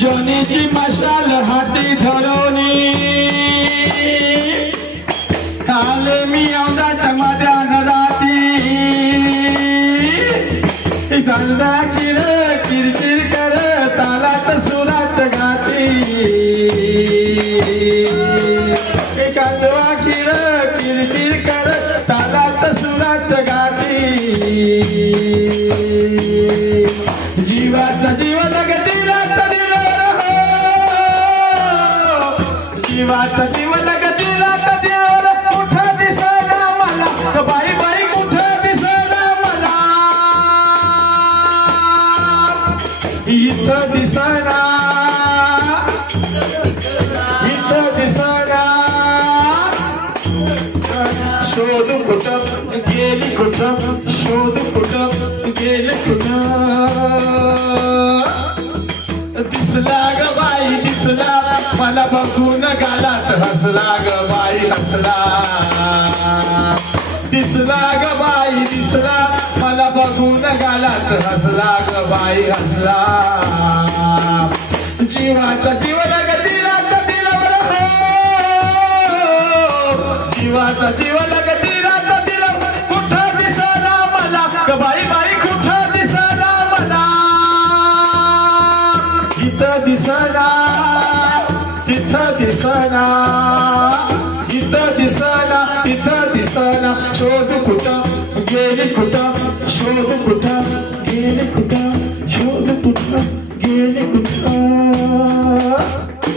जोनीची मशाल हाती धरोनी आले मी औंधात माझ्या नदाती कांदा किर किरकिर कर तालात सुरात गाती कांदवा किर किरकिर कर तालात सुरात गाती जीवाचा जीव लगती रात दिवर जीवाचा जीव लगती रात दिवर कुठं दिसना मला बाई बाई कुठं दिसना मला इथं दिसना इथं दिसना शोध कुठं गेली कुठं शोध कुठं गेली कुठं दिसला ग बाई दिसला मला बघून गालात हसला ग बाई हसला दिसला ग बाई दिसला मला बघून गालात हसला ग बाई हसला जीवाचा जीव लगती रात दिला बरं जीवाचा जीव